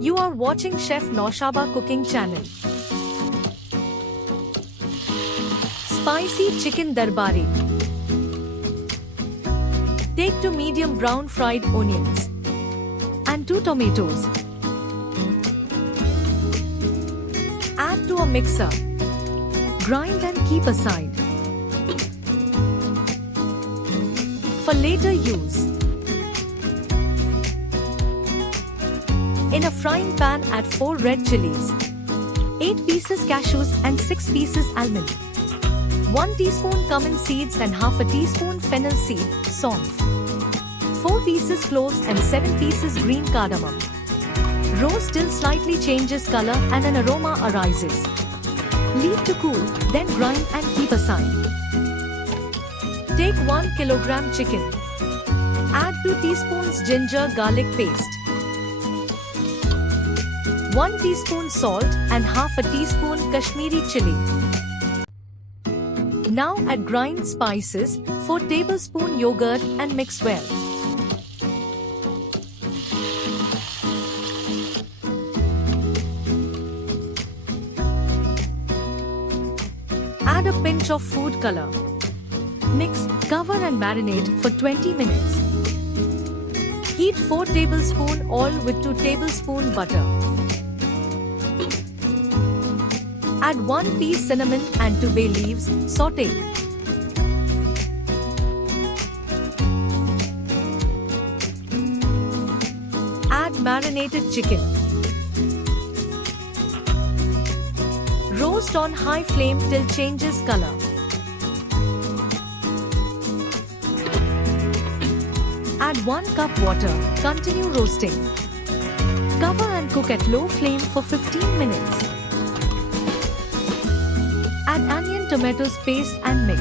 You are watching Chef Noshaba cooking channel. Spicy Chicken Darbari. Take 2 medium brown fried onions and 2 tomatoes. Add to a mixer. Grind and keep aside. For later use. In a frying pan add 4 red chillies, 8 pieces cashews and 6 pieces almond, 1 teaspoon cumin seeds and half a teaspoon fennel seed, saunf, 4 pieces cloves and 7 pieces green cardamom. Roast till slightly changes color and an aroma arises. Leave to cool, then grind and keep aside. Take 1 kilogram chicken. Add 2 teaspoons ginger garlic paste, 1 teaspoon salt and half a teaspoon Kashmiri Chilli. Now add grind spices, 4 tablespoon yogurt and mix well. Add a pinch of food color. Mix, cover and marinate for 20 minutes. Heat 4 tablespoon oil with 2 tablespoon butter. Add 1 piece cinnamon and 2 bay leaves, saute. Add marinated chicken. Roast on high flame till changes color. Add 1 cup water, continue roasting. Cover and cook at low flame for 15 minutes. Add onion tomatoes paste and mix.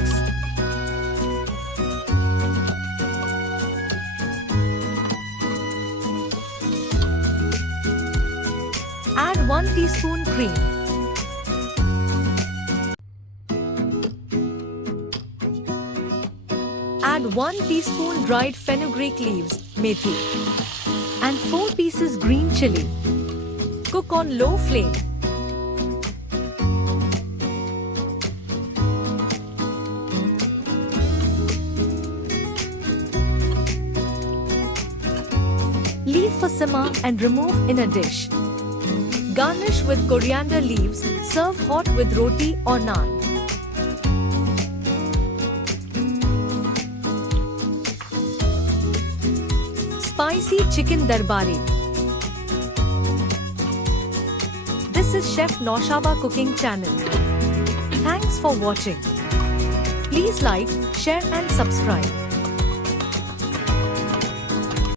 Add 1 teaspoon cream. Add 1 teaspoon dried fenugreek leaves, methi, and 4 pieces green chilli. Cook on low flame. Leave for simmer and remove in a dish. Garnish with coriander leaves, serve hot with roti or naan. Spicy Chicken Darbari. This is Chef Noshaba cooking channel. Thanks for watching. Please like, share and subscribe.